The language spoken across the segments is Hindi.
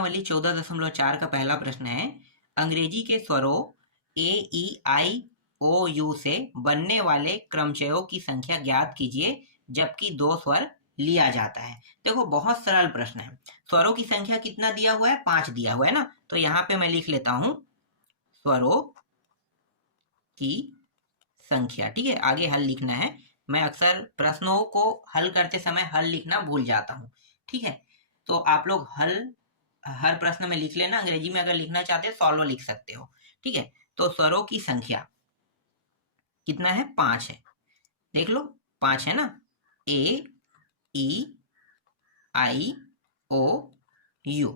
प्रश्नावली 14.4 का पहला प्रश्न है, अंग्रेजी के स्वरों ए ई आई ओ यू से बनने वाले क्रमचयों की संख्या ज्ञात कीजिए जबकि दो स्वर लिया जाता है। देखो बहुत सरल प्रश्न है। स्वरों की संख्या कितना दिया हुआ है? 5 दिया हुआ है ना। तो यहाँ पे मैं लिख लेता हूं स्वरों की संख्या। ठीक है, आगे हल लिखना है। मैं अक्सर प्रश्नों को हल करते समय हल लिखना भूल जाता हूँ। ठीक है, तो आप लोग हल हर प्रश्न में लिख लेना। अंग्रेजी में अगर लिखना चाहते हो सॉल्व लिख सकते हो। ठीक है, तो स्वरों की संख्या कितना है? 5 है। देख लो 5 है ना। ए ई आई ओ यू,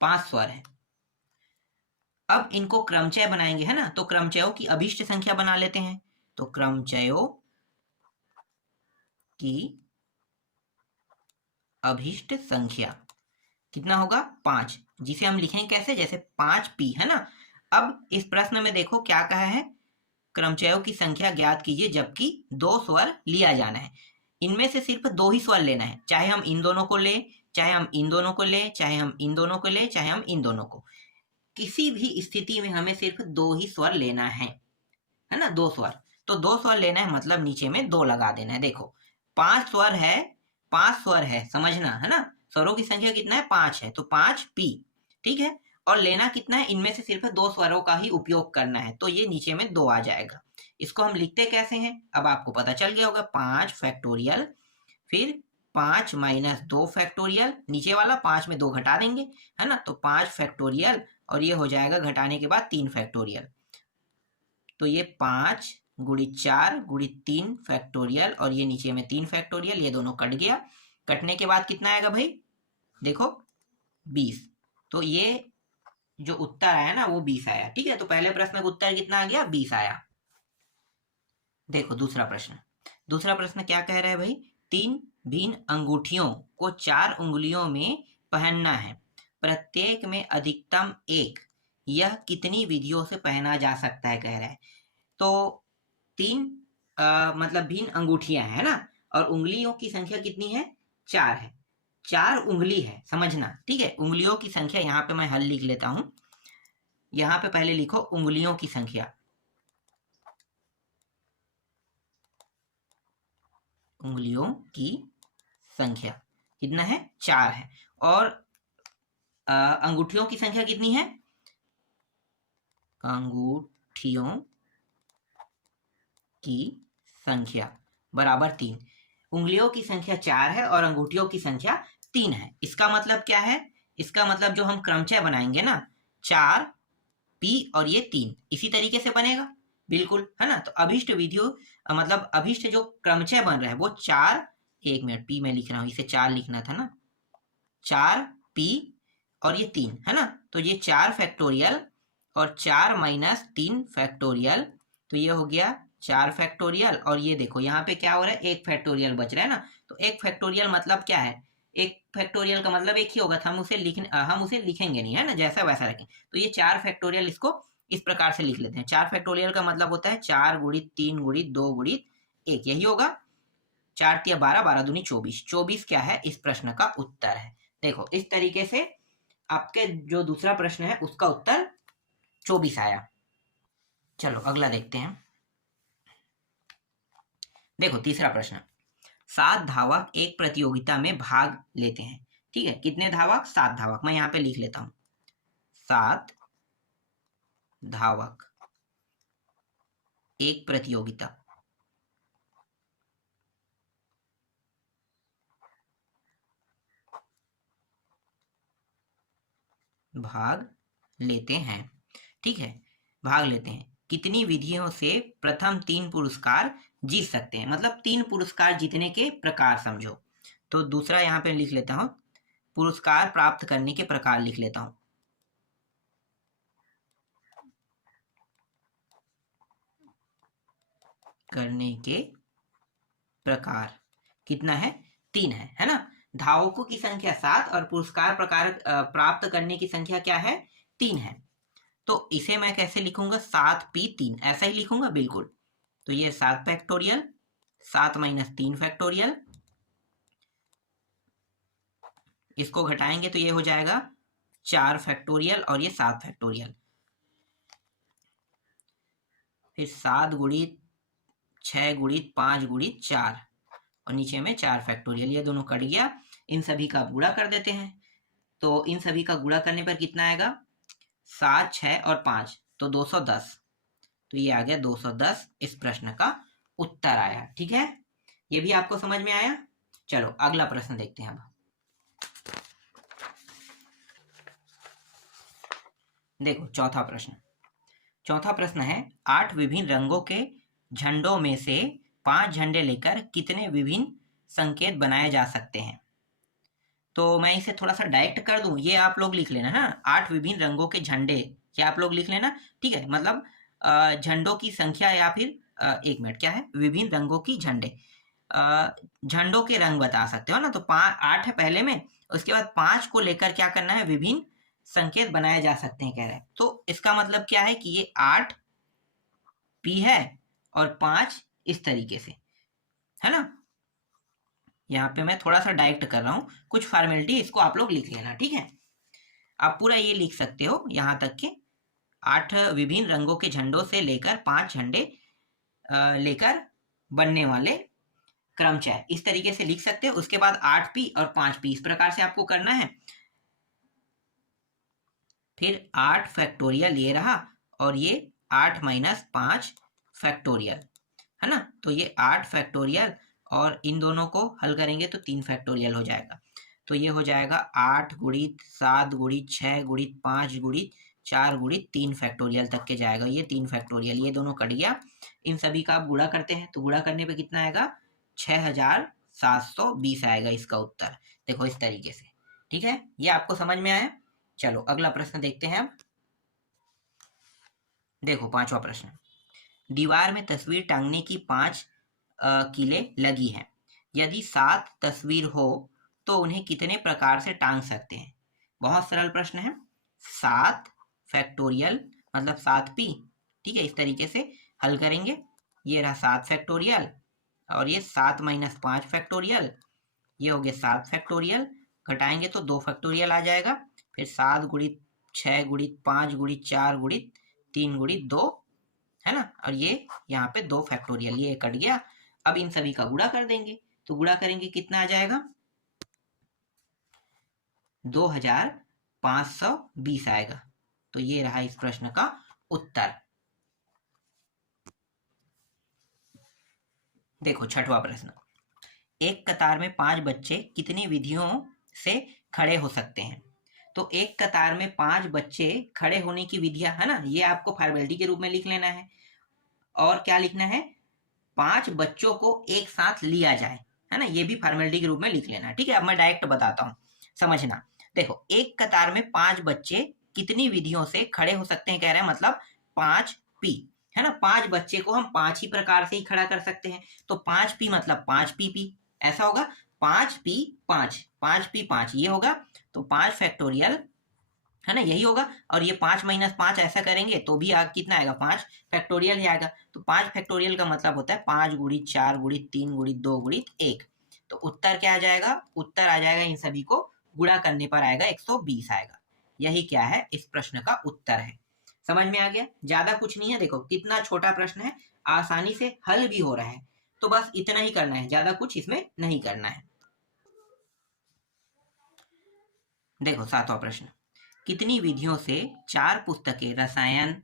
5 स्वर है। अब इनको क्रमचय बनाएंगे, है ना। तो क्रमचयों की अभिष्ट संख्या बना लेते हैं। तो क्रमचयों की अभिष्ट संख्या कितना होगा? 5, जिसे हम लिखेंगे कैसे? जैसे 5p, है ना। अब इस प्रश्न में देखो क्या कहा है, क्रमचयों की संख्या ज्ञात कीजिए जबकि दो स्वर लिया जाना है। इनमें से सिर्फ दो ही स्वर लेना है, चाहे हम इन दोनों को ले, चाहे हम इन दोनों को ले, चाहे हम इन दोनों को ले, चाहे हम इन दोनों को। किसी भी स्थिति में हमें सिर्फ दो ही स्वर लेना है ना। दो स्वर, तो दो स्वर लेना है मतलब नीचे में 2 लगा देना है। देखो 5 स्वर है, 5 स्वर है, समझना है ना। स्वरों की संख्या कितना है? 5 है, तो 5p। ठीक है, और लेना कितना है? इनमें से सिर्फ दो स्वरों का ही उपयोग करना है, तो ये नीचे में 2 आ जाएगा। इसको हम लिखते कैसे हैं अब आपको पता चल गया होगा। 5 फैक्टोरियल, फिर 5 माइनस 2 फैक्टोरियल, नीचे वाला 5 में 2 घटा देंगे, है ना। तो 5 फैक्टोरियल और ये हो जाएगा घटाने के बाद 3 फैक्टोरियल। तो ये 5 गुणित 4 गुणित 3 फैक्टोरियल और ये नीचे में 3 फैक्टोरियल, ये दोनों कट गया। कटने के बाद कितना आएगा भाई? देखो 20। तो ये जो उत्तर आया ना वो 20 आया। ठीक है, तो पहले प्रश्न का उत्तर कितना आ गया? 20 आया। देखो दूसरा प्रश्न। दूसरा प्रश्न क्या कह रहा है भाई? 3 भिन्न अंगूठियों को 4 उंगलियों में पहनना है, प्रत्येक में अधिकतम 1। यह कितनी विधियों से पहना जा सकता है, कह रहा है। तो 3 मतलब भिन्न अंगूठियां है ना, और उंगलियों की संख्या कितनी है? 4 है। 4 उंगली है, समझना। ठीक है, उंगलियों की संख्या यहाँ पे मैं हल लिख लेता हूं। यहाँ पे पहले लिखो उंगलियों की संख्या। उंगलियों की संख्या कितना है? 4 है। और अंगूठियों की संख्या कितनी है? अंगूठियों की संख्या बराबर 3। उंगलियों की संख्या 4 है और अंगूठियों की संख्या 3 है। इसका मतलब क्या है? इसका मतलब जो हम क्रमचय बनाएंगे ना, 4p और ये 3, इसी तरीके से बनेगा, बिल्कुल, है ना। तो अभिष्ट विधियों मतलब अभिष्ट जो क्रमचय बन रहा है वो 4, 1 मिनट, p में लिख रहा हूं, इसे 4 लिखना था ना, 4p और ये 3, है ना। तो ये 4 फैक्टोरियल और 4 माइनस 3 फैक्टोरियल, तो ये हो गया 4 फैक्टोरियल। और ये देखो यहाँ पे क्या हो रहा है? 1 फैक्टोरियल बच रहा है ना। तो 1 फैक्टोरियल मतलब क्या है? 1 फैक्टोरियल का मतलब एक ही होगा, हम उसे लिखेंगे नहीं, है ना, जैसा वैसा रखें। तो ये 4 फैक्टोरियल, इसको इस प्रकार से लिख लेते हैं। 4 फैक्टोरियल का मतलब होता है 4 गुणित 3 गुणित 2 गुणित 1, यही होगा। 4 तिया 12, 12 दूनी 24, 24 क्या है? इस प्रश्न का उत्तर है। देखो इस तरीके से आपके जो दूसरा प्रश्न है उसका उत्तर 24 आया। चलो अगला देखते हैं। देखो तीसरा प्रश्न। 7 धावक एक प्रतियोगिता में भाग लेते हैं। ठीक है, कितने धावक? 7 धावक। मैं यहाँ पे लिख लेता हूं 7 धावक एक प्रतियोगिता भाग लेते हैं। ठीक है, भाग लेते हैं। कितनी विधियों से प्रथम 3 पुरस्कार जीत सकते हैं, मतलब 3 पुरस्कार जीतने के प्रकार समझो। तो दूसरा यहाँ पे लिख लेता हूं, पुरस्कार प्राप्त करने के प्रकार लिख लेता हूं। करने के प्रकार कितना है? 3 है ना। धावकों की संख्या 7 और पुरस्कार प्रकार प्राप्त करने की संख्या क्या है? 3 है। तो इसे मैं कैसे लिखूंगा? 7p3, ऐसा ही लिखूंगा, बिल्कुल। तो ये 7 फैक्टोरियल, 7 माइनस 3 फैक्टोरियल, इसको घटाएंगे तो ये हो जाएगा 4 फैक्टोरियल और ये 7 फैक्टोरियल, फिर 7 गुणित 6 गुणित 5 गुणित 4 और नीचे में 4 फैक्टोरियल, ये दोनों कट गया। इन सभी का गुणा कर देते हैं, तो इन सभी का गुणा करने पर कितना आएगा, 7 6 और 5 तो 210, तो ये आ गया 210 इस प्रश्न का उत्तर आया। ठीक है, ये भी आपको समझ में आया। चलो अगला प्रश्न देखते हैं। अब देखो चौथा प्रश्न है 8 विभिन्न रंगों के झंडों में से 5 झंडे लेकर कितने विभिन्न संकेत बनाए जा सकते हैं। तो मैं इसे थोड़ा सा डायरेक्ट कर दूं, ये आप लोग लिख लेना है, 8 विभिन्न रंगों के झंडे, ये आप लोग लिख लेना। ठीक है, मतलब झंडों की संख्या या फिर 1 मिनट, क्या है, विभिन्न रंगों की झंडे, झंडों के रंग बता सकते हो ना। तो 8 है पहले में, उसके बाद 5 को लेकर क्या करना है, विभिन्न संकेत बनाए जा सकते हैं कह रहे हैं। तो इसका मतलब क्या है कि ये 8 P है और 5 इस तरीके से, है ना। यहाँ पे मैं थोड़ा सा डायरेक्ट कर रहा हूँ, कुछ फॉर्मेलिटी इसको आप लोग लिख लेना। ठीक है, आप पूरा ये लिख सकते हो यहाँ तक के 8 विभिन्न रंगों के झंडों से लेकर 5 झंडे लेकर बनने वाले क्रमचय, इस तरीके से लिख सकते हो। उसके बाद 8P और 5P, इस प्रकार से आपको करना है। फिर 8 फैक्टोरियल ये रहा और ये 8 माइनस 5 फैक्टोरियल, है ना। तो ये 8 फैक्टोरियल और इन दोनों को हल करेंगे तो 3 फैक्टोरियल हो जाएगा। तो ये हो जाएगा 8 गुणित 7 गुणित 6 गुणित 5 गुणित 4 गुणित 3 फैक्टोरियल तक के जाएगा। ये 3 फैक्टोरियल, ये दोनों कट गया। इन सभी का आप गुणा करते हैं तो गुणा करने पे कितना आएगा, 6720 आएगा इसका उत्तर। देखो इस तरीके से। ठीक है, ये आपको समझ में आया। चलो अगला प्रश्न देखते हैं। अब देखो 5वां प्रश्न, दीवार में तस्वीर टांगने की 5 कीलें लगी हैं। यदि 7 तस्वीर हो तो उन्हें कितने प्रकार से टांग सकते हैं। बहुत सरल प्रश्न है। 7 फैक्टोरियल मतलब 7P, ठीक है, इस तरीके से हल करेंगे। ये रहा 7 फैक्टोरियल और ये 7 माइनस 5 फैक्टोरियल, ये हो गया 7 फैक्टोरियल, घटाएंगे तो 2 फैक्टोरियल आ जाएगा। फिर 7 गुणित 6 गुणित 5 गुणित 4 गुणित 3 गुणित 2, है ना। और ये यहाँ पे 2 फैक्टोरियल, ये कट गया। अब इन सभी का गुणा कर देंगे, तो गुणा करेंगे कितना आ जाएगा, 2520 आएगा। तो ये रहा इस प्रश्न का उत्तर। देखो 6वां प्रश्न, एक कतार में 5 बच्चे कितनी विधियों से खड़े हो सकते हैं। तो एक कतार में 5 बच्चे खड़े होने की विधियां, है ना, ये आपको फॉर्मेलिटी के रूप में लिख लेना है। और क्या लिखना है, 5 बच्चों को एक साथ लिया जाए, है ना, ये भी फॉर्मेलिटी के रूप में लिख लेना। ठीक है, अब मैं डायरेक्ट बताता हूँ, समझना। देखो एक कतार में 5 बच्चे कितनी विधियों से खड़े हो सकते हैं कह रहे हैं, मतलब 5P, है ना। 5 बच्चे को हम 5 ही प्रकार से ही खड़ा कर सकते हैं। तो 5P मतलब 5PP, ऐसा होगा। 5P 5, 5P 5 ये होगा। तो 5 फैक्टोरियल, है ना, यही होगा। और ये 5 माइनस 5 ऐसा करेंगे तो भी कितना आएगा, 5 फैक्टोरियल ही आएगा। तो 5 फैक्टोरियल का मतलब होता है 5 गुणित 4 गुणित 3 गुणित 2 गुणित 1। तो उत्तर क्या आ जाएगा, उत्तर आ जाएगा, इन सभी को गुणा करने पर आएगा 120 आएगा। यही क्या है, इस प्रश्न का उत्तर है। समझ में आ गया, ज्यादा कुछ नहीं है। देखो कितना छोटा प्रश्न है, आसानी से हल भी हो रहा है। तो बस इतना ही करना है, ज्यादा कुछ इसमें नहीं करना है। देखो 7वां प्रश्न, कितनी विधियों से 4 पुस्तकें रसायन,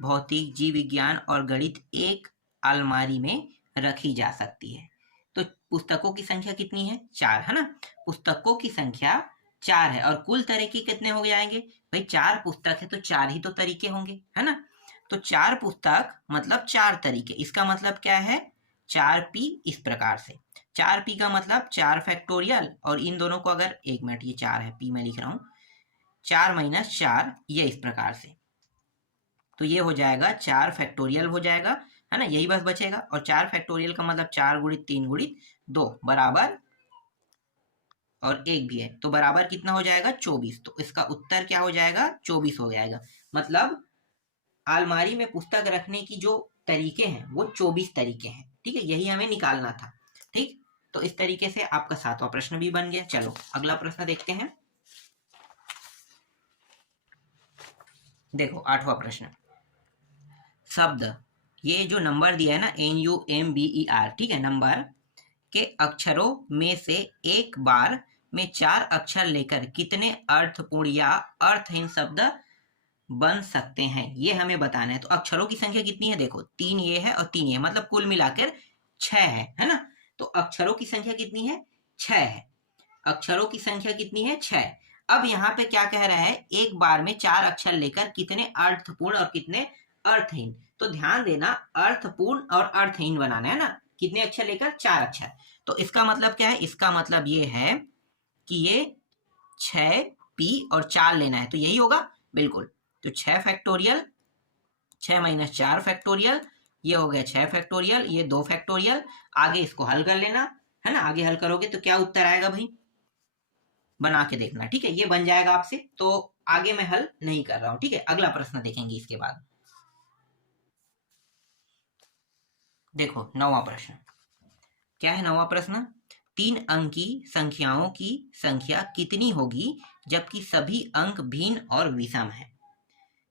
भौतिक, जीव विज्ञान और गणित एक अलमारी में रखी जा सकती है। तो पुस्तकों की संख्या कितनी है, 4, है ना। पुस्तकों की संख्या 4 है और कुल तरीके कितने हो जाएंगे भाई, 4 पुस्तक है तो 4 ही तो तरीके होंगे, है ना। तो 4 पुस्तक मतलब 4 तरीके, इसका मतलब क्या है, 4P इस प्रकार से। 4P का मतलब 4 फैक्टोरियल, और इन दोनों को अगर, 1 मिनट, ये 4 है, P मैं लिख रहा हूँ, 4 माइनस 4, ये इस प्रकार से। तो ये हो जाएगा 4 फैक्टोरियल हो जाएगा, है ना, यही बस बचेगा। और 4 फैक्टोरियल का मतलब 4 गुणित 3 गुणित 2 बराबर, और 1 भी है तो बराबर कितना हो जाएगा, 24। तो इसका उत्तर क्या हो जाएगा, 24 हो जाएगा। मतलब अलमारी में पुस्तक रखने की जो तरीके हैं वो 24 तरीके हैं। ठीक है, यही हमें निकालना था। ठीक, तो इस तरीके से आपका 7वां प्रश्न भी बन गया। चलो अगला प्रश्न देखते हैं। देखो 8वां प्रश्न, शब्द, ये जो नंबर दिया है ना NUMBER, ठीक है, नंबर के अक्षरों में से एक बार में 4 अक्षर लेकर कितने अर्थपूर्ण या अर्थहीन शब्द बन सकते हैं, ये हमें बताना है। तो अक्षरों की संख्या कितनी है, देखो 3 ये है और 3 ये, मतलब कुल मिलाकर 6 है ना। तो अक्षरों की संख्या कितनी है, 6 है। अक्षरों की संख्या कितनी है, 6। अब यहाँ पे क्या कह रहा है, एक बार में 4 अक्षर लेकर कितने अर्थपूर्ण और कितने अर्थहीन। तो ध्यान देना, अर्थपूर्ण और अर्थहीन बनाना है ना। कितने अक्षर लेकर, 4 अक्षर। तो इसका मतलब क्या है, इसका मतलब ये है कि ये 6p और 4 लेना है, तो यही होगा बिल्कुल। तो 6 फैक्टोरियल, 6 माइनस 4 फैक्टोरियल, ये हो गया 6 फैक्टोरियल, ये 2 फैक्टोरियल। आगे इसको हल कर लेना है ना। आगे हल करोगे तो क्या उत्तर आएगा भाई, बना के देखना, ठीक है, ये बन जाएगा आपसे। तो आगे मैं हल नहीं कर रहा हूं, ठीक है। अगला प्रश्न देखेंगे इसके बाद। देखो 9वां प्रश्न, क्या है 9वां प्रश्न, 3 अंकी संख्याओं की संख्या कितनी होगी जबकि सभी अंक भिन्न और विषम है।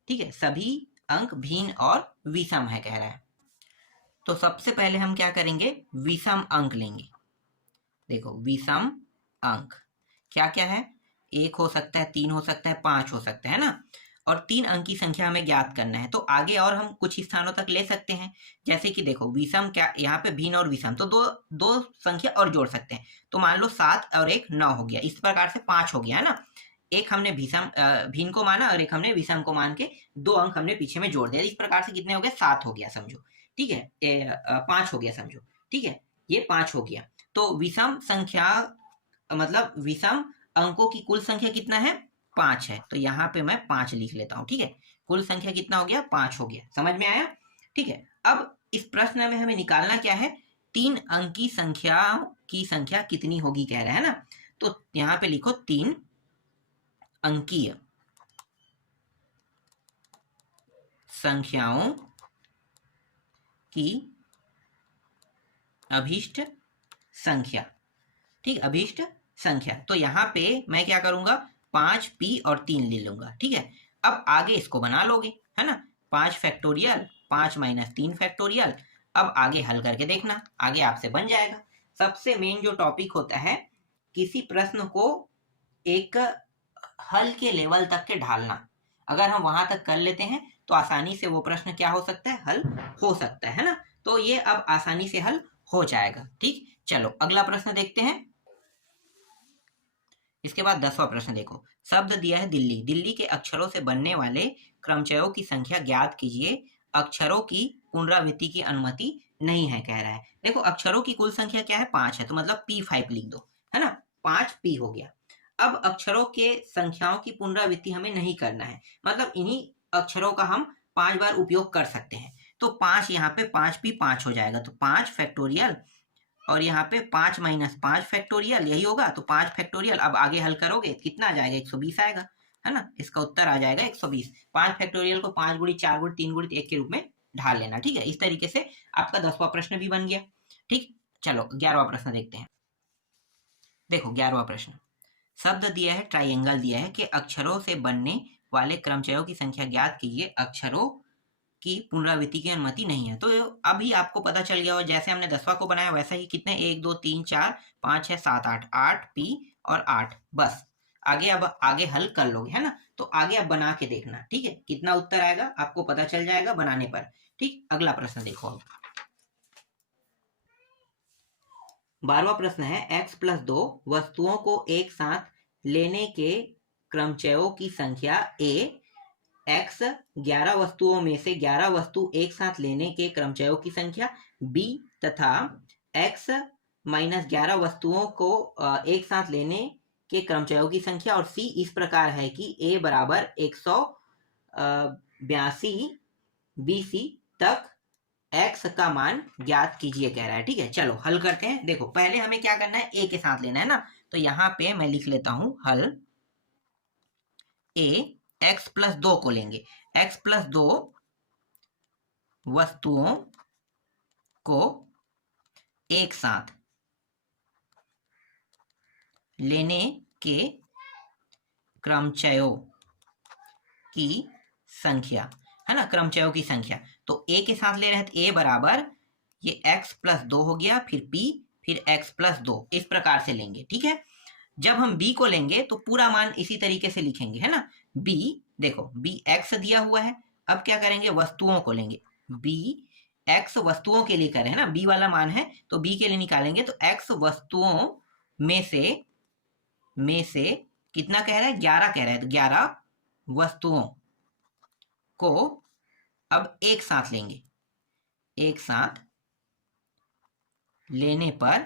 ठीक है, सभी अंक भिन्न और विषम है कह रहा है। तो सबसे पहले हम क्या करेंगे, विषम अंक लेंगे। देखो विषम अंक क्या क्या है, 1 हो सकता है, 3 हो सकता है, 5 हो सकता है ना। और 3 अंक की संख्या हमें ज्ञात करना है। तो आगे और हम कुछ स्थानों तक ले सकते हैं, जैसे कि देखो विषम, क्या यहाँ पे भिन्न और विषम, तो दो दो संख्या और जोड़ सकते हैं। तो मान लो 7 और 1 9 हो गया, इस प्रकार से 5 हो गया है ना। एक हमने भिन्न को माना और एक हमने विषम को मान के 2 अंक हमने पीछे में जोड़ दिया। इस प्रकार से कितने हो गए, 7 हो गया समझो, ठीक है, 5 हो गया समझो, ठीक है, ये 5 हो गया। तो विषम संख्या मतलब विषम अंकों की कुल संख्या कितना है, 5 है। तो यहाँ पे मैं 5 लिख लेता हूँ, ठीक है। कुल संख्या कितना हो गया, 5 हो गया, समझ में आया, ठीक है। अब इस प्रश्न में हमें निकालना क्या है, 3 अंक की संख्या कितनी होगी कह रहा है ना। तो यहाँ पे लिखो 3 अंकीय संख्याओं की अभीष्ट संख्या, ठीक, अभीष्ट संख्या। तो यहाँ पे मैं क्या करूंगा, 5p और 3 ले लूंगा, ठीक है। अब आगे इसको बना लोगे है ना, 5 फैक्टोरियल, 5 माइनस 3 फैक्टोरियल। अब आगे हल करके देखना, आगे आपसे बन जाएगा। सबसे मेन जो टॉपिक होता है, किसी प्रश्न को एक हल के लेवल तक के ढालना, अगर हम वहां तक कर लेते हैं तो आसानी से वो प्रश्न क्या हो सकता है, हल हो सकता है ना। तो ये अब आसानी से हल हो जाएगा, ठीक। चलो अगला प्रश्न देखते हैं। इसके बाद 10वां प्रश्न देखो, शब्द दिया है दिल्ली, दिल्ली के अक्षरों से बनने वाले क्रमचयों की संख्या ज्ञात कीजिए, अक्षरों की पुनरावृत्ति की अनुमति नहीं है कह रहा है। देखो अक्षरों की कुल संख्या क्या है, 5 है, तो मतलब P5 लिख दो है ना, 5p हो गया। अब अक्षरों के संख्याओं की पुनरावृत्ति हमें नहीं करना है, मतलब इन्हीं अक्षरों का हम 5 बार उपयोग कर सकते हैं। तो 5 यहाँ पे 5p 5 हो जाएगा, तो 5 फैक्टोरियल और यहाँ पे 5 माइनस 5 फैक्टोरियल, यही होगा। तो 5 फैक्टोरियल, अब आगे हल करोगे कितना आ जाएगा, 120 आएगा है ना। इसका उत्तर आ जाएगा 120। 5 फैक्टोरियल को 5 गुणी 4 गुणी 3 गुणी 1 के रूप में ढाल लेना, ठीक है। इस तरीके से आपका 10वां प्रश्न भी बन गया, ठीक। चलो 11वां प्रश्न देखते हैं। देखो 11वां प्रश्न, शब्द दिया है, ट्राइएंगल दिया है कि अक्षरों से बनने वाले क्रमचयों की संख्या ज्ञात कीजिए, अक्षरों की पुनरावृत्ति की अनुमति नहीं है। तो अभी आपको पता चल गया, और जैसे हमने 10वां को बनाया वैसा ही कितने, 1 2 3 4 5 6 7 8, 8p और 8, बस। आगे अब आगे हल कर लोगे है ना। तो आगे अब बना के देखना, ठीक है, कितना उत्तर आएगा आपको पता चल जाएगा बनाने पर, ठीक। अगला प्रश्न देखो अब 12वां प्रश्न है, x प्लस 2 वस्तुओं को एक साथ लेने के क्रमचयों की संख्या a, x 11 वस्तुओं में से 11 वस्तु एक साथ लेने के क्रमचयों की संख्या b, तथा x माइनस 11 वस्तुओं को एक साथ लेने के क्रमचयों की संख्या, और c इस प्रकार है कि a बराबर 182 bc तक x का मान ज्ञात कीजिए कह रहा है, ठीक है। चलो हल करते हैं। देखो पहले हमें क्या करना है, a के साथ लेना है ना। तो यहाँ पे मैं लिख लेता हूं हल, a x प्लस 2 को लेंगे, x प्लस 2 वस्तुओं को एक साथ लेने के क्रमचयों की संख्या, है ना, क्रमचयों की संख्या। तो a के साथ ले रहे हैं तो a बराबर ये x प्लस 2 हो गया, फिर p, फिर x प्लस 2, इस प्रकार से लेंगे। ठीक है, जब हम b को लेंगे तो पूरा मान इसी तरीके से लिखेंगे, है ना। b, देखो b x दिया हुआ है, अब क्या करेंगे, वस्तुओं को लेंगे। b x वस्तुओं के लिए करें, है ना, b वाला मान है तो b के लिए निकालेंगे, तो x वस्तुओं में से कितना कह रहा है, 11 कह रहा है, तो 11 वस्तुओं को अब एक साथ लेंगे। एक साथ लेने पर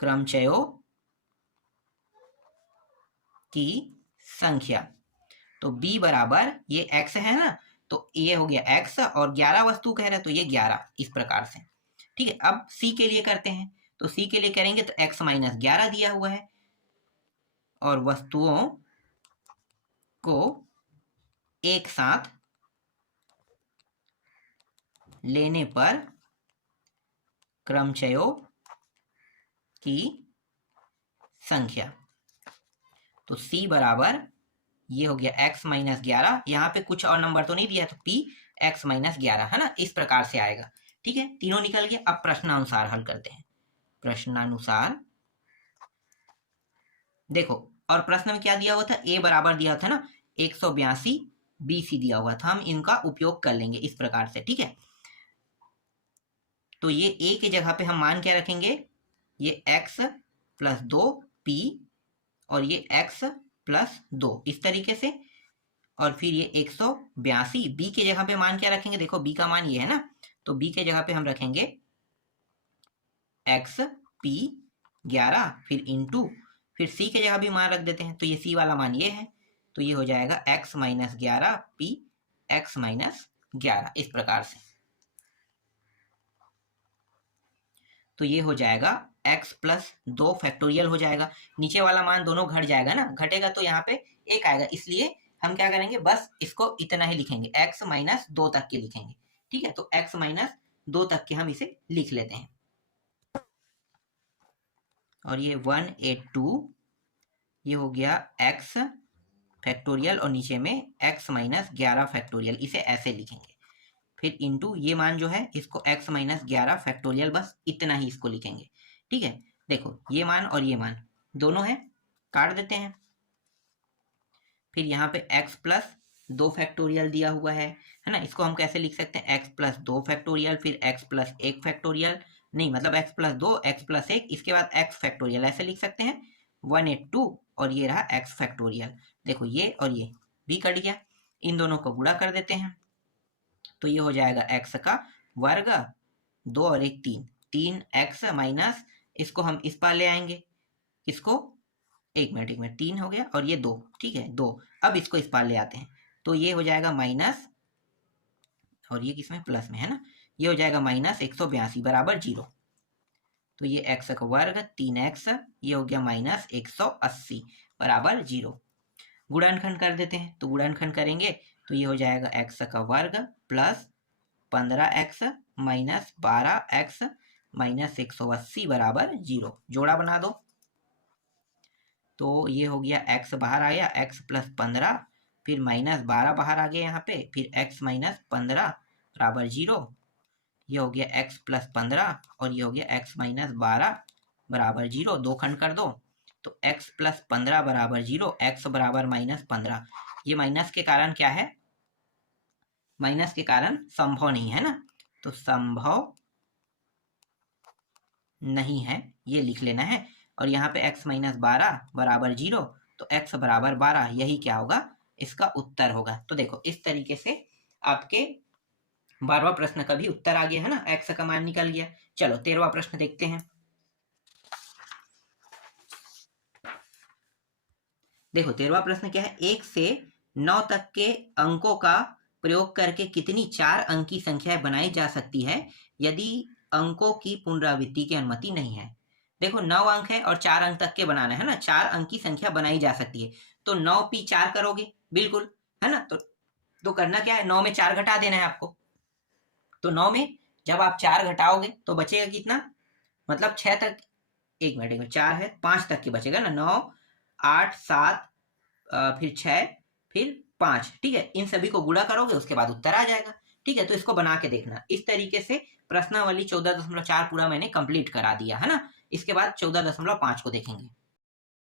क्रमचयों की संख्या, तो b बराबर ये x है ना, तो ये हो गया x और 11 वस्तु कह रहे हैं तो ये 11, इस प्रकार से। ठीक है, अब c के लिए करते हैं, तो c के लिए करेंगे तो x माइनस 11 दिया हुआ है और वस्तुओं को एक साथ लेने पर क्रमचयों की संख्या, तो c बराबर ये हो गया x माइनस 11, यहाँ पे कुछ और नंबर तो नहीं दिया, तो p x माइनस 11, है ना, इस प्रकार से आएगा। ठीक है, तीनों निकल गए। अब प्रश्नानुसार हल करते हैं। प्रश्नानुसार देखो, और प्रश्न में क्या दिया हुआ था, a बराबर दिया था ना 182, b c दिया हुआ था, हम इनका उपयोग कर लेंगे इस प्रकार से। ठीक है, तो ये a की जगह पे हम मान क्या रखेंगे, ये x प्लस 2p और ये x प्लस 2, इस तरीके से। और फिर ये 182, b की जगह पे मान क्या रखेंगे, देखो b का मान ये है ना, तो b के जगह पे हम रखेंगे x p 11, फिर इंटू, फिर c के जगह भी मान रख देते हैं, तो ये c वाला मान ये है, तो ये हो जाएगा x minus 11 p x minus 11, इस प्रकार से। तो ये हो जाएगा x प्लस 2 फैक्टोरियल हो जाएगा, नीचे वाला मान दोनों घट जाएगा ना, घटेगा तो यहाँ पे एक आएगा, इसलिए हम क्या करेंगे, बस इसको इतना ही लिखेंगे, x माइनस 2 तक के लिखेंगे। ठीक है, तो x माइनस 2 तक के हम इसे लिख लेते हैं, और ये 182, ये हो गया x फैक्टोरियल और नीचे में x माइनस 11 फैक्टोरियल, इसे ऐसे लिखेंगे। फिर इंटू ये मान जो है इसको x माइनस 11 फैक्टोरियल, बस इतना ही इसको लिखेंगे। ठीक है, देखो ये मान और ये मान दोनों है, काट देते हैं। फिर यहाँ पे x प्लस 2 फैक्टोरियल दिया हुआ है ना, इसको हम कैसे लिख सकते हैं, x प्लस 2 फैक्टोरियल, फिर x प्लस 1 फैक्टोरियल, नहीं मतलब x प्लस 2, x प्लस 1, इसके बाद x फैक्टोरियल, ऐसे लिख सकते हैं 182, और ये रहा x फैक्टोरियल। देखो ये और ये भी कट गया, इन दोनों को गुणा कर देते हैं, तो ये हो जाएगा x का वर्ग, 2 और 1 3, 3x माइनस, इसको हम इस पार ले आएंगे, इसको एक मिनट 3 हो गया और ये 2, ठीक है 2, अब इसको इस पार ले आते हैं, तो ये हो जाएगा माइनस, और ये किसमें, प्लस में, है ना, ये हो जाएगा माइनस 182 बराबर 0, तो ये x का वर्ग 3x, ये हो गया माइनस 180 बराबर 0। गुणनखंड कर देते हैं, तो गुणनखंड करेंगे तो ये हो जाएगा x का वर्ग plus 15x minus 12x minus 180 बराबर 0। जोड़ा बना दो, तो ये हो गया x बाहर आया, x प्लस 15, फिर माइनस 12 बाहर आ गया यहाँ पे, फिर x माइनस 15 बराबर 0, ये हो गया x प्लस 15 और ये हो गया x माइनस 12 बराबर 0। दो खंड कर दो, तो x प्लस 15 बराबर 0, x बराबर माइनस 15, ये माइनस के कारण क्या है, माइनस के कारण संभव नहीं है ना, तो संभव नहीं है, ये लिख लेना है। और यहाँ पे x माइनस 12 बराबर 0, तो x बराबर 12, यही क्या होगा, इसका उत्तर होगा। तो देखो इस तरीके से आपके 12वां प्रश्न का भी उत्तर आ गया है ना, x का मान निकल गया। चलो 13वां प्रश्न देखते हैं। देखो 13वां प्रश्न क्या है, 1 से 9 तक के अंकों का प्रयोग करके कितनी 4 अंक की संख्याएं बनाई जा सकती है यदि अंकों की पुनरावृत्ति की अनुमति नहीं है। देखो 9 अंक है और 4 अंक तक के बनाना है ना, 4 अंक की संख्या बनाई जा सकती है, तो 9p4 करोगे, बिल्कुल, है ना, तो करना क्या है, 9 में 4 घटा देना है आपको, तो 9 में जब आप 4 घटाओगे तो बचेगा कितना, मतलब 6 तक, एक मिनट 4 है 5 तक के बचेगा ना, 9 8 7 फिर 6 फिर 5, ठीक है। इन सभी को गुणा करोगे उसके बाद उत्तर आ जाएगा, ठीक है। तो इसको बना के देखना। इस तरीके से प्रश्नावली 14.4 पूरा मैंने कंप्लीट करा दिया है ना। इसके बाद 14.5 को देखेंगे।